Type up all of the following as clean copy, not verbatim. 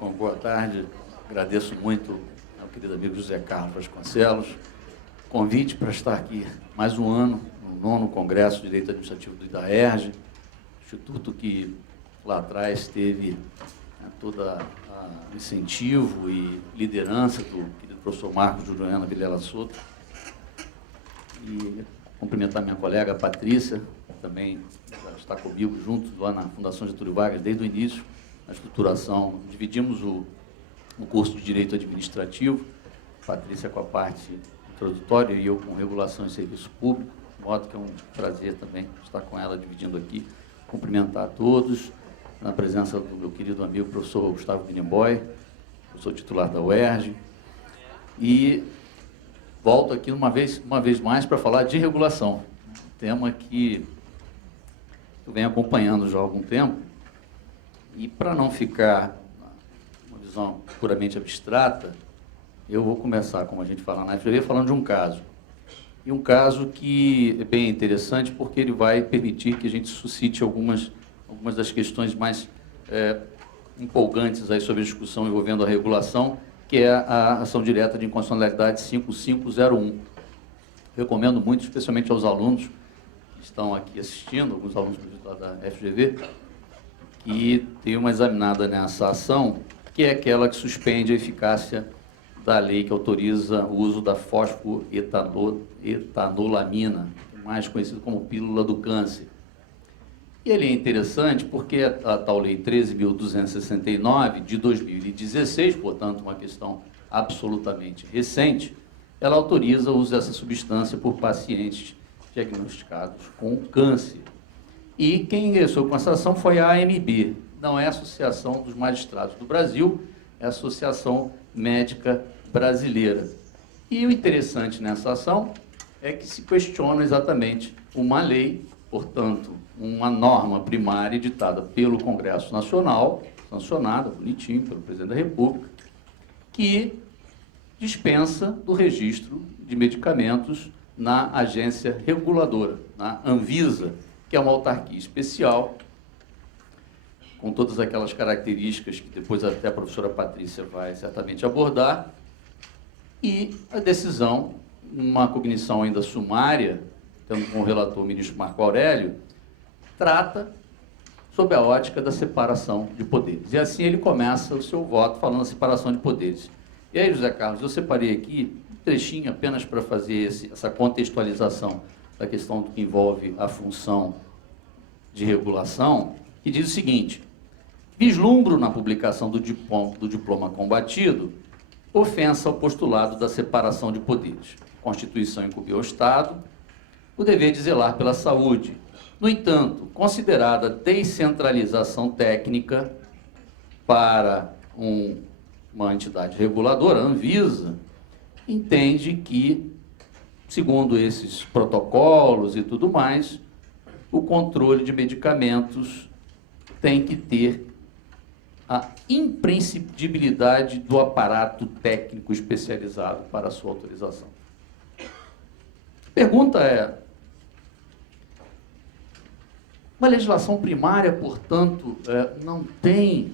Bom, boa tarde. Agradeço muito ao querido amigo José Carlos Vasconcelos o convite para estar aqui mais um ano no 9º Congresso de Direito Administrativo do IDAERJ, instituto que lá atrás teve todo o incentivo e liderança do querido professor Marcos Juliana Vilela Soto. E cumprimentar minha colega Patrícia, que também está comigo junto lá na Fundação Getúlio Vargas desde o início, na estruturação. Dividimos o curso de Direito Administrativo, Patrícia com a parte introdutória e eu com Regulação e Serviço Público, de modo que é um prazer também estar com ela dividindo aqui, cumprimentar a todos, na presença do meu querido amigo professor Gustavo Binemboy, professor titular da UERJ, e volto aqui uma vez mais para falar de regulação, um tema que eu venho acompanhando já há algum tempo, e para não ficar uma visão puramente abstrata, eu vou começar, como a gente fala na FGV, falando de um caso. E um caso que é bem interessante porque ele vai permitir que a gente suscite algumas das questões mais empolgantes aí sobre a discussão envolvendo a regulação, que é a ação direta de inconstitucionalidade 5501. Recomendo muito, especialmente aos alunos que estão aqui assistindo, alguns alunos da FGV, que tenham uma examinada nessa ação, que é aquela que suspende a eficácia da lei que autoriza o uso da fosfoetanolamina, mais conhecido como pílula do câncer. E ele é interessante porque a tal lei 13.269 de 2016, portanto uma questão absolutamente recente, ela autoriza o uso dessa substância por pacientes diagnosticados com câncer. E quem ingressou com essa ação foi a AMB, não é a Associação dos Magistrados do Brasil, é a Associação Médica Brasileira. E o interessante nessa ação é que se questiona exatamente uma lei, portanto, uma norma primária editada pelo Congresso Nacional, sancionada, bonitinho, pelo Presidente da República, que dispensa do registro de medicamentos na agência reguladora, na Anvisa, que é uma autarquia especial, com todas aquelas características que depois até a professora Patrícia vai certamente abordar, e a decisão, uma cognição ainda sumária, tendo como relator o ministro Marco Aurélio, trata sob a ótica da separação de poderes. E assim ele começa o seu voto falando da separação de poderes. E aí, José Carlos, eu separei aqui um trechinho apenas para fazer essa contextualização da questão que envolve a função de regulação, que diz o seguinte: vislumbro na publicação do diploma combatido ofensa ao postulado da separação de poderes. A Constituição incumbiu ao Estado o dever de zelar pela saúde. No entanto, considerada descentralização técnica para uma entidade reguladora, a Anvisa, entende que, segundo esses protocolos e tudo mais, o controle de medicamentos tem que ter a imprescindibilidade do aparato técnico especializado para a sua autorização. A pergunta é: uma legislação primária, portanto, não tem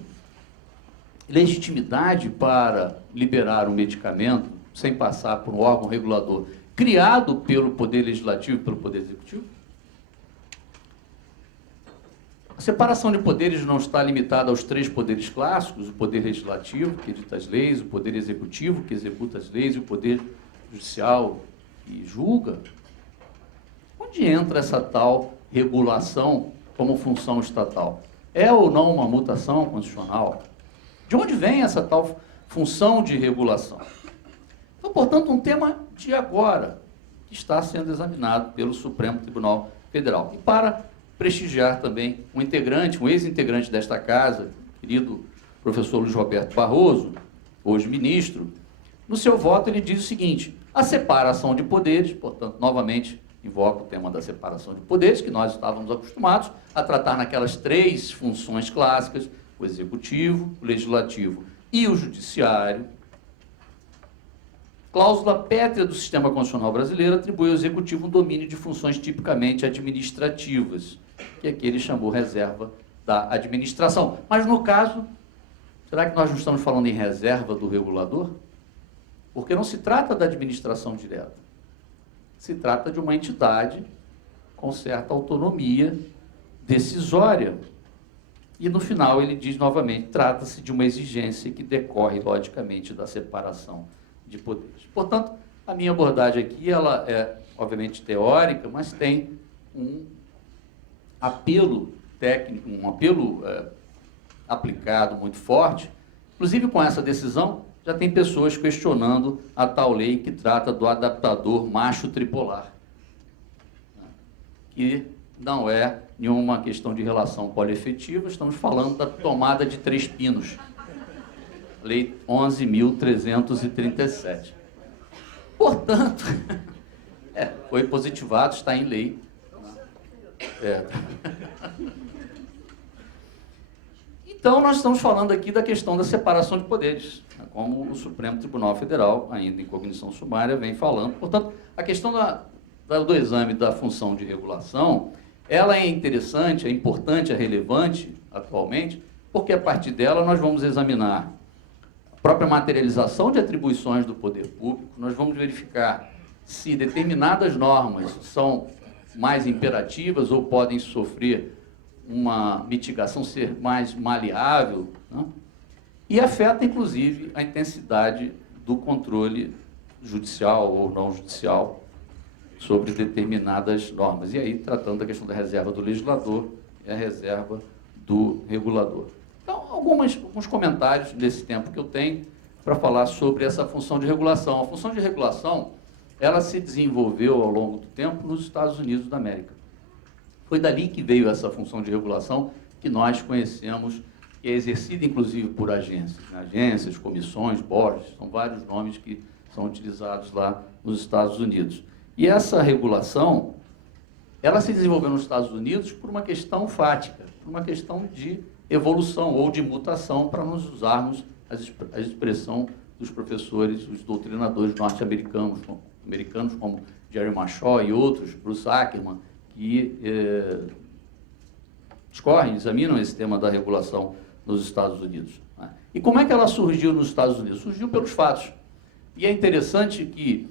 legitimidade para liberar um medicamento sem passar por um órgão regulador criado pelo Poder Legislativo e pelo Poder Executivo? A separação de poderes não está limitada aos 3 poderes clássicos: o Poder Legislativo, que edita as leis, o Poder Executivo, que executa as leis, e o Poder Judicial, que julga. Onde entra essa tal regulação como função estatal? É ou não uma mutação constitucional? De onde vem essa tal função de regulação? Então, portanto, um tema de agora, que está sendo examinado pelo Supremo Tribunal Federal. E para prestigiar também um ex-integrante desta casa, querido professor Luiz Roberto Barroso, hoje ministro, no seu voto ele diz o seguinte: a separação de poderes, portanto, novamente invoca o tema da separação de poderes, que nós estávamos acostumados a tratar naquelas 3 funções clássicas: o executivo, o legislativo e o judiciário. Cláusula pétrea do sistema constitucional brasileiro atribui ao executivo um domínio de funções tipicamente administrativas, que aqui ele chamou reserva da administração. Mas, no caso, Será que nós não estamos falando em reserva do regulador? Porque não se trata da administração direta. Se trata de uma entidade com certa autonomia decisória. E, no final, ele diz novamente, trata-se de uma exigência que decorre, logicamente, da separação de poderes. Portanto, a minha abordagem aqui, ela é, obviamente, teórica, mas tem um apelo técnico, um apelo aplicado muito forte. Inclusive, com essa decisão, já tem pessoas questionando a tal lei que trata do adaptador macho tripolar, que não é nenhuma questão de relação poliafetiva, estamos falando da tomada de 3 pinos. Lei 11.337. Portanto, foi positivado, está em lei. Então, nós estamos falando aqui da questão da separação de poderes, como o Supremo Tribunal Federal, ainda em cognição sumária, vem falando. Portanto, a questão do exame da função de regulação, ela é interessante, é importante, é relevante atualmente, porque a partir dela nós vamos examinar a própria materialização de atribuições do poder público, nós vamos verificar se determinadas normas são mais imperativas ou podem sofrer uma mitigação, ser mais maleável, né? E afeta, inclusive, a intensidade do controle judicial ou não judicial sobre determinadas normas. E aí, tratando da questão da reserva do legislador e a reserva do regulador. Então, alguns comentários nesse tempo que eu tenho para falar sobre essa função de regulação. A função de regulação, ela se desenvolveu ao longo do tempo nos Estados Unidos da América. Foi dali que veio essa função de regulação que nós conhecemos, que é exercida inclusive por agências, né? Agências, comissões, boards, são vários nomes que são utilizados lá nos Estados Unidos. E essa regulação, ela se desenvolveu nos Estados Unidos por uma questão fática, por uma questão de evolução ou de mutação, para nós usarmos a expressão dos professores, os doutrinadores norte-americanos, como Jerry Mashaw e outros, Bruce Ackerman, que examinam esse tema da regulação nos Estados Unidos. Né? E como é que ela surgiu nos Estados Unidos? Surgiu pelos fatos. E é interessante que,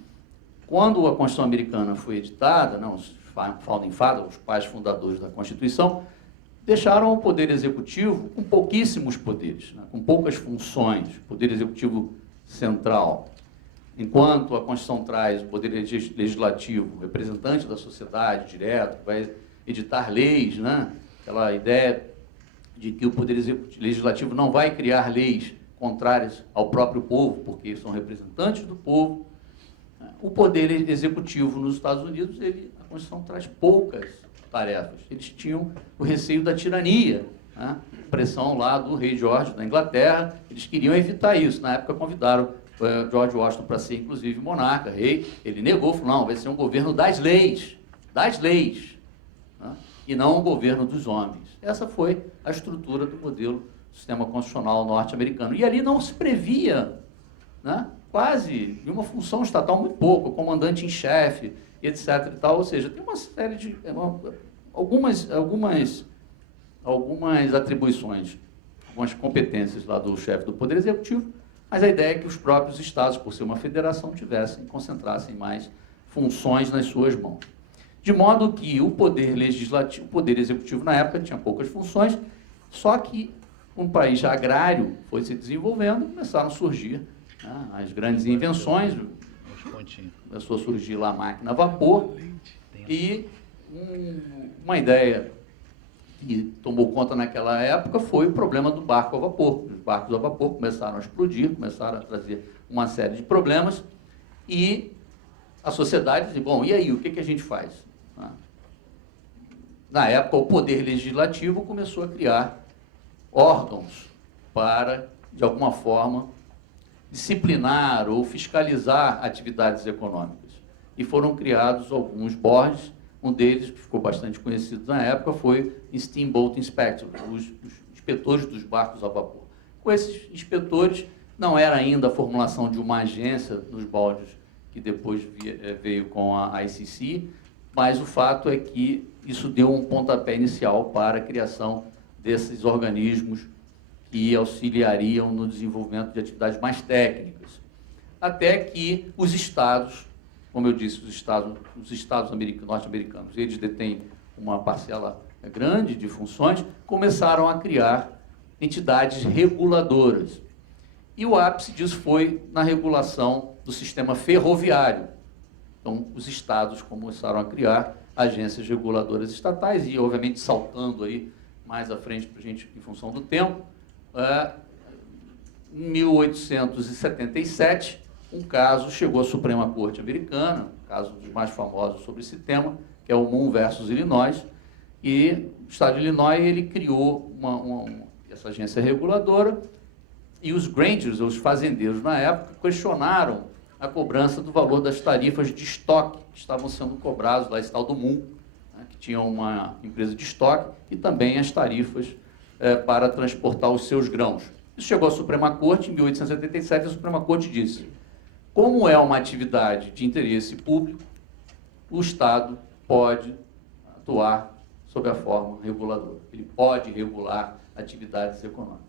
quando a Constituição Americana foi editada, não, os Founding Fathers, os pais fundadores da Constituição, deixaram o Poder Executivo com pouquíssimos poderes, né, com poucas funções, Poder Executivo central. Enquanto a Constituição traz o Poder Legislativo, representante da sociedade, direto, vai editar leis, né, aquela ideia de que o Poder Legislativo não vai criar leis contrárias ao próprio povo, porque são representantes do povo. O Poder Executivo nos Estados Unidos, a Constituição traz poucas tarefas. Eles tinham o receio da tirania, né? Pressão lá do rei George da Inglaterra, eles queriam evitar isso. Na época convidaram George Washington para ser, inclusive, monarca, rei. Ele negou, falou, não, vai ser um governo das leis, né? E não um governo dos homens. Essa foi a estrutura do modelo do sistema constitucional norte-americano. E ali não se previa, né, quase nenhuma função estatal, muito pouco, comandante em chefe, etc. e tal. Ou seja, tem uma série de algumas atribuições, algumas competências lá do chefe do Poder Executivo, mas a ideia é que os próprios estados, por ser uma federação, concentrassem mais funções nas suas mãos. De modo que o Poder Legislativo, o Poder Executivo na época tinha poucas funções, só que um país agrário foi se desenvolvendo e começaram a surgir, né, as grandes invenções, começou a surgir lá a máquina a vapor, e uma ideia que tomou conta naquela época foi o problema do barco a vapor. Os barcos a vapor começaram a explodir, começaram a trazer uma série de problemas, e a sociedade disse, bom, e aí, o que a gente faz? Na época, o Poder Legislativo começou a criar órgãos para, de alguma forma, disciplinar ou fiscalizar atividades econômicas. E foram criados alguns boards, um deles, que ficou bastante conhecido na época, foi Steamboat Inspector, os inspetores dos barcos a vapor. Com esses inspetores, não era ainda a formulação de uma agência nos boards que depois veio com a ICC, mas o fato é que isso deu um pontapé inicial para a criação desses organismos que auxiliariam no desenvolvimento de atividades mais técnicas. Até que os estados, como eu disse, os estados norte-americanos, eles detêm uma parcela grande de funções, começaram a criar entidades reguladoras. E o ápice disso foi na regulação do sistema ferroviário. Então, os estados começaram a criar agências reguladoras estatais e, obviamente, saltando aí mais à frente para a gente, em função do tempo, em 1877, um caso chegou à Suprema Corte Americana, um caso dos mais famosos sobre esse tema, que é o Moon versus Illinois, e o estado de Illinois ele criou essa agência reguladora, e os Grangers, os fazendeiros na época, questionaram a cobrança do valor das tarifas de estoque que estavam sendo cobrados lá, esse tal do Moon, né, que tinha uma empresa de estoque, e também as tarifas para transportar os seus grãos. Isso chegou à Suprema Corte em 1877, e a Suprema Corte disse: como é uma atividade de interesse público, o Estado pode atuar sob a forma reguladora. Ele pode regular atividades econômicas.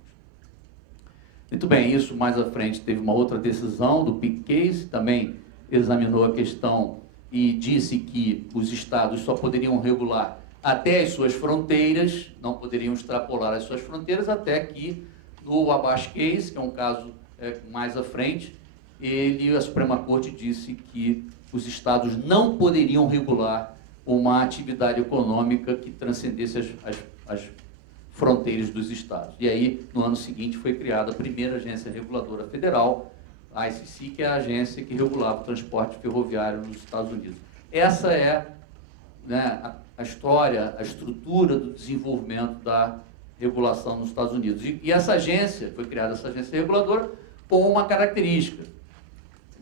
Muito bem, isso mais à frente teve uma outra decisão do Pick Case, também examinou a questão e disse que os estados só poderiam regular até as suas fronteiras, não poderiam extrapolar as suas fronteiras, até que no Wabash Case, que é um caso mais à frente, a Suprema Corte disse que os estados não poderiam regular uma atividade econômica que transcendesse as fronteiras dos estados. E aí, no ano seguinte, foi criada a primeira agência reguladora federal, a ICC, que é a agência que regulava o transporte ferroviário nos Estados Unidos. Essa é, né, a história, a estrutura do desenvolvimento da regulação nos Estados Unidos. E essa agência, foi criada essa agência reguladora com uma característica.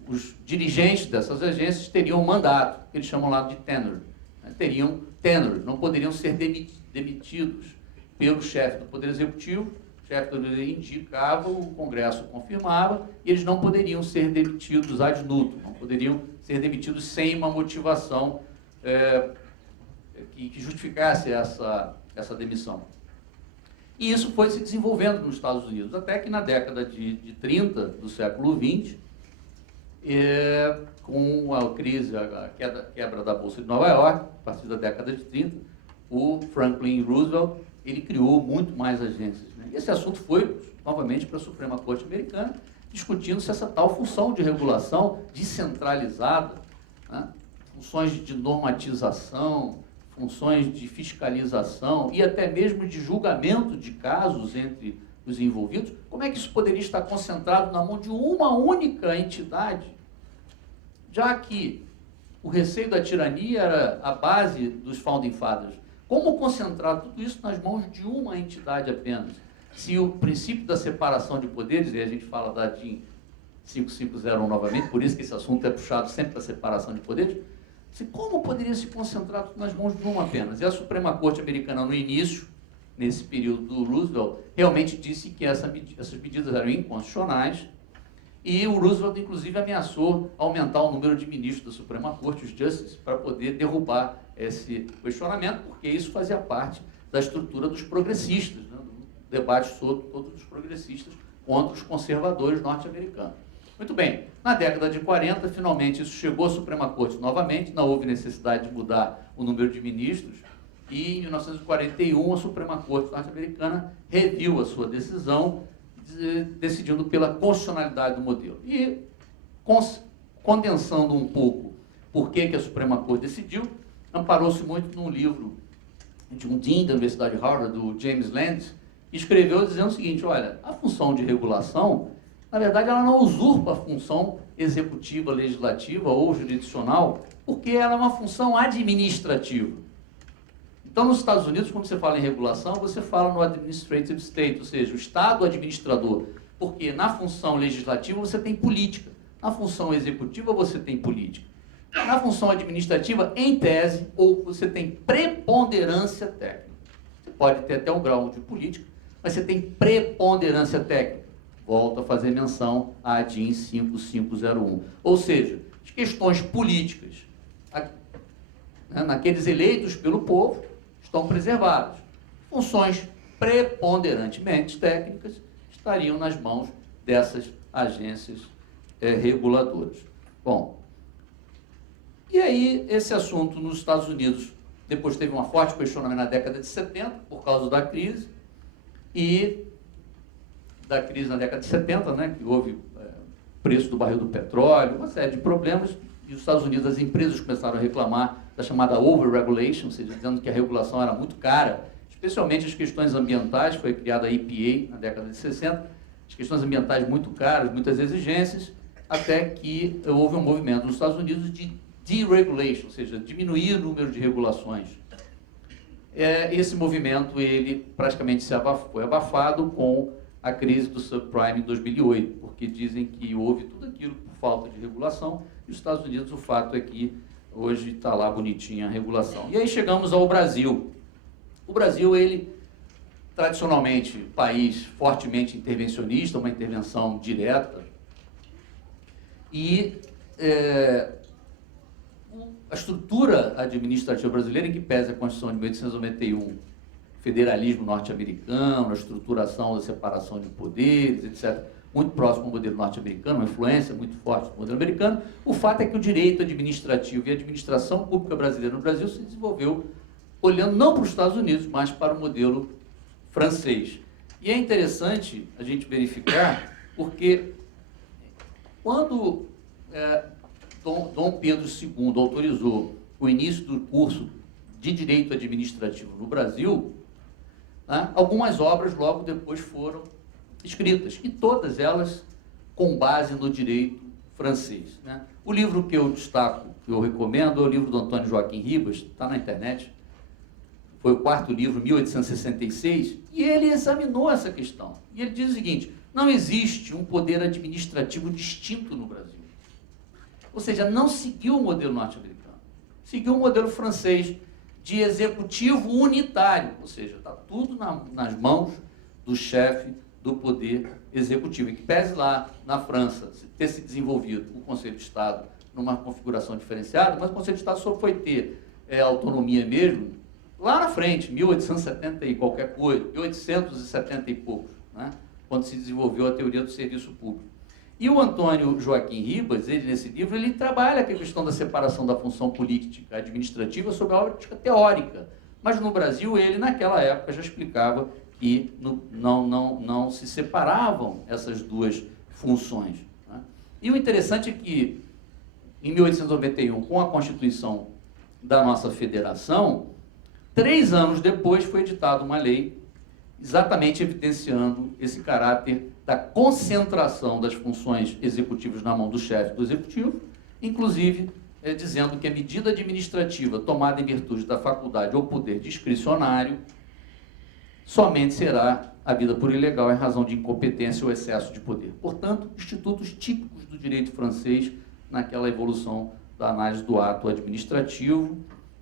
Os dirigentes dessas agências teriam um mandato, que eles chamam lá de tenure. Né? Teriam tenure, não poderiam ser demitidos pelo chefe do Poder Executivo. O chefe do Poder indicava, o Congresso confirmava, e eles não poderiam ser demitidos ad nutum, não poderiam ser demitidos sem uma motivação que justificasse essa demissão. E isso foi se desenvolvendo nos Estados Unidos, até que na década de 30 do século XX, com a crise, a quebra da Bolsa de Nova York, a partir da década de 30, o Franklin Roosevelt, ele criou muito mais agências. Né? E esse assunto foi, novamente, para a Suprema Corte Americana, discutindo se essa tal função de regulação descentralizada, né? Funções de normatização, funções de fiscalização e até mesmo de julgamento de casos entre os envolvidos, como é que isso poderia estar concentrado na mão de uma única entidade, já que o receio da tirania era a base dos Founding Fathers? Como concentrar tudo isso nas mãos de uma entidade apenas? Se o princípio da separação de poderes, e a gente fala da DIN 5501 novamente, por isso que esse assunto é puxado sempre para a separação de poderes, como poderia se concentrar tudo nas mãos de uma apenas? E a Suprema Corte Americana, no início, nesse período do Roosevelt, realmente disse que essas medidas eram inconstitucionais, e o Roosevelt, inclusive, ameaçou aumentar o número de ministros da Suprema Corte, os justices, para poder derrubar esse questionamento, porque isso fazia parte da estrutura dos progressistas, né, do debate sobre todos os progressistas contra os conservadores norte-americanos. Muito bem, na década de 40, finalmente isso chegou à Suprema Corte novamente, não houve necessidade de mudar o número de ministros, e em 1941 a Suprema Corte norte-americana reviu a sua decisão, decidindo pela constitucionalidade do modelo. E, condensando um pouco por que a Suprema Corte decidiu, amparou-se muito num livro de um dean da Universidade de Harvard, do James Landis, que escreveu dizendo o seguinte: olha, a função de regulação, na verdade, ela não usurpa a função executiva, legislativa ou jurisdicional, porque ela é uma função administrativa. Então, nos Estados Unidos, quando você fala em regulação, você fala no administrative state, ou seja, o Estado administrador, porque na função legislativa você tem política, na função executiva você tem política. Na função administrativa, em tese, ou você tem preponderância técnica. Você pode ter até um grau de política, mas você tem preponderância técnica. Volto a fazer menção à DIN 5501. Ou seja, as questões políticas, naqueles eleitos pelo povo, estão preservadas. Funções preponderantemente técnicas estariam nas mãos dessas agências reguladoras. Bom, e aí esse assunto nos Estados Unidos depois teve uma forte questionamento na década de 70 por causa da crise, e da crise na década de 70, né, que houve preço do barril do petróleo, uma série de problemas, e os Estados Unidos, as empresas começaram a reclamar da chamada over-regulation, ou seja, dizendo que a regulação era muito cara, especialmente as questões ambientais. Foi criada a EPA na década de 60, as questões ambientais muito caras, muitas exigências, até que houve um movimento nos Estados Unidos de deregulation, ou seja, diminuir o número de regulações. Esse movimento, ele praticamente foi abafado com a crise do subprime em 2008, porque dizem que houve tudo aquilo por falta de regulação, e os Estados Unidos, o fato é que hoje está lá bonitinha a regulação. E aí chegamos ao Brasil. O Brasil, ele, tradicionalmente, país fortemente intervencionista, uma intervenção direta, e a estrutura administrativa brasileira, em que pese a Constituição de 1891, federalismo norte-americano, a estruturação da separação de poderes, etc., muito próximo ao modelo norte-americano, uma influência muito forte do modelo americano, o fato é que o direito administrativo e a administração pública brasileira no Brasil se desenvolveu olhando não para os Estados Unidos, mas para o modelo francês. E é interessante a gente verificar, porque quando Dom Pedro II autorizou o início do curso de Direito Administrativo no Brasil, né, algumas obras logo depois foram escritas, e todas elas com base no direito francês, né? O livro que eu destaco, que eu recomendo, é o livro do Antônio Joaquim Ribas, está na internet, foi o quarto livro, 1866, e ele examinou essa questão. E ele diz o seguinte: não existe um poder administrativo distinto no Brasil. Ou seja, não seguiu o modelo norte-americano, seguiu o modelo francês de executivo unitário, ou seja, está tudo nas mãos do chefe do poder executivo, em que pese lá na França ter se desenvolvido o Conselho de Estado numa configuração diferenciada, mas o Conselho de Estado só foi ter autonomia mesmo lá na frente, 1870 e qualquer coisa, 1870 e poucos, né, quando se desenvolveu a teoria do serviço público. E o Antônio Joaquim Ribas, ele nesse livro, ele trabalha a questão da separação da função política administrativa sob a ótica teórica, mas no Brasil ele naquela época já explicava que não se separavam essas duas funções, né? E o interessante é que, em 1891, com a Constituição da nossa Federação, 3 anos depois foi editada uma lei exatamente evidenciando esse caráter da concentração das funções executivas na mão do chefe do executivo, inclusive dizendo que a medida administrativa tomada em virtude da faculdade ou poder discricionário somente será havida por ilegal em razão de incompetência ou excesso de poder. Portanto, institutos típicos do direito francês naquela evolução da análise do ato administrativo,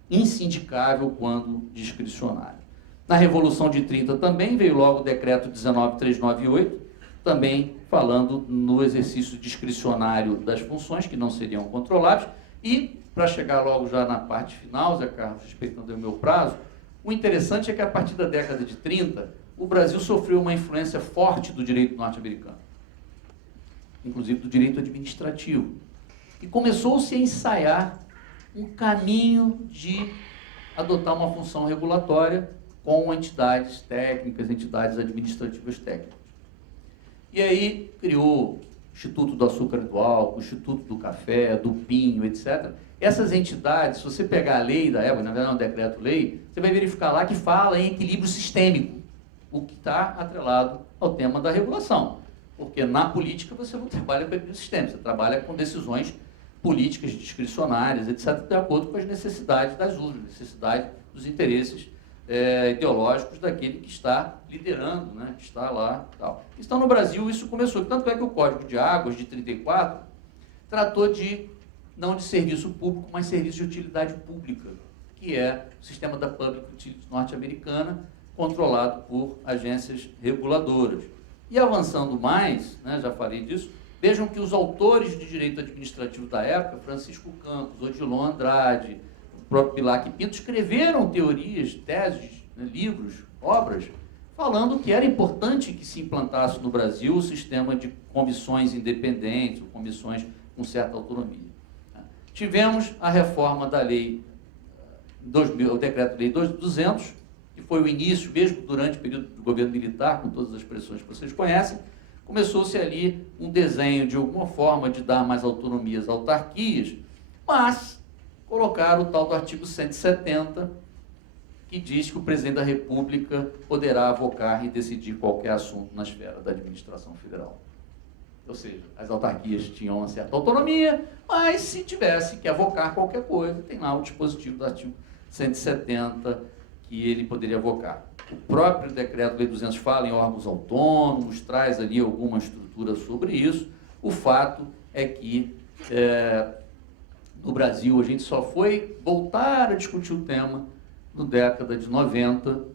insindicável quando discricionário. Na Revolução de 30 também veio logo o decreto 19398, também falando no exercício discricionário das funções, que não seriam controláveis. E, para chegar logo já na parte final, Zé Carlos, respeitando o meu prazo, o interessante é que a partir da década de 30, o Brasil sofreu uma influência forte do direito norte-americano, inclusive do direito administrativo. E começou-se a ensaiar um caminho de adotar uma função regulatória com entidades técnicas, entidades administrativas técnicas. E aí criou o Instituto do Açúcar e do Álcool, o Instituto do Café, do Pinho, etc. Essas entidades, se você pegar a lei da época, na verdade é um decreto-lei, você vai verificar lá que fala em equilíbrio sistêmico, o que está atrelado ao tema da regulação. Porque na política você não trabalha com equilíbrio sistêmico, você trabalha com decisões políticas discricionárias, etc., de acordo com as necessidades das urnas, necessidade dos interesses ideológicos daquele que está liderando, né, que está lá. Tal. Então, no Brasil, isso começou. Tanto é que o Código de Águas, de 34, tratou não de serviço público, mas serviço de utilidade pública, que é o sistema da Public Utility norte-americana, controlado por agências reguladoras. E avançando mais, né, já falei disso, vejam que os autores de direito administrativo da época, Francisco Campos, Odilon Andrade, o próprio Bilac Pinto, escreveram teorias, teses, né, livros, obras, falando que era importante que se implantasse no Brasil o sistema de comissões independentes, ou comissões com certa autonomia. Tivemos a reforma da lei, o decreto-lei 200, que foi o início, mesmo durante o período do governo militar, com todas as pressões que vocês conhecem, começou-se ali um desenho de alguma forma de dar mais autonomia às autarquias, mas colocaram o tal do artigo 170, que diz que o presidente da República poderá avocar e decidir qualquer assunto na esfera da administração federal. Ou seja, as autarquias tinham uma certa autonomia, mas se tivesse que avocar qualquer coisa, tem lá o dispositivo do artigo 170 que ele poderia avocar. O próprio decreto-lei 200 fala em órgãos autônomos, traz ali alguma estrutura sobre isso. O fato é que no Brasil a gente só foi voltar a discutir o tema na década de 90,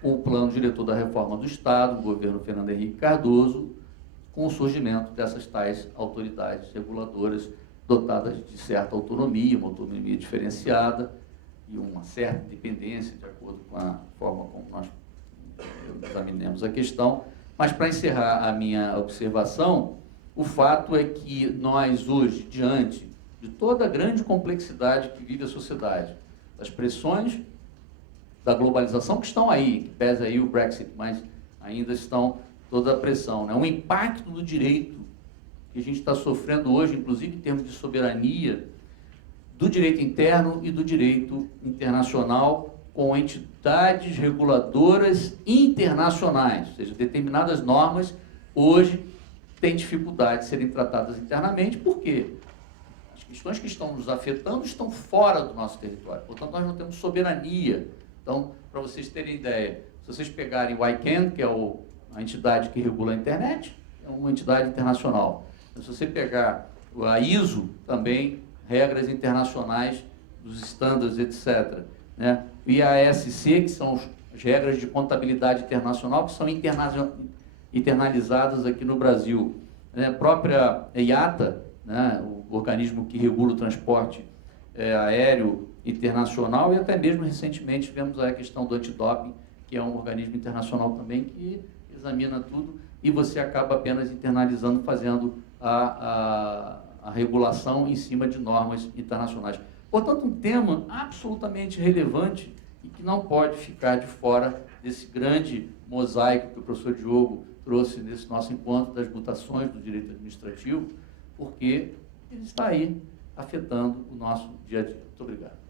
com o plano diretor da reforma do Estado, o governo Fernando Henrique Cardoso, com o surgimento dessas tais autoridades reguladoras dotadas de certa autonomia, uma autonomia diferenciada e uma certa independência, de acordo com a forma como nós examinemos a questão. Mas, para encerrar a minha observação, o fato é que nós hoje, diante de toda a grande complexidade que vive a sociedade, das pressões da globalização que estão aí, que pesa aí o Brexit, mas ainda estão toda a pressão, né? Um impacto do direito que a gente está sofrendo hoje, inclusive em termos de soberania, do direito interno e do direito internacional, com entidades reguladoras internacionais, ou seja, determinadas normas hoje têm dificuldade de serem tratadas internamente, por quê? As questões que estão nos afetando estão fora do nosso território, portanto nós não temos soberania. Então, para vocês terem ideia, se vocês pegarem o ICANN, que é a entidade que regula a internet, é uma entidade internacional. Se você pegar a ISO, também, regras internacionais dos estándares, etc., né? O IASC, que são as regras de contabilidade internacional, que são internalizadas aqui no Brasil. A própria IATA, né? O organismo que regula o transporte aéreo internacional, e até mesmo recentemente tivemos a questão do antidoping, que é um organismo internacional também que examina tudo, e você acaba apenas internalizando, fazendo a regulação em cima de normas internacionais. Portanto, um tema absolutamente relevante e que não pode ficar de fora desse grande mosaico que o professor Diogo trouxe nesse nosso encontro das mutações do direito administrativo, porque ele está aí afetando o nosso dia a dia. Muito obrigado.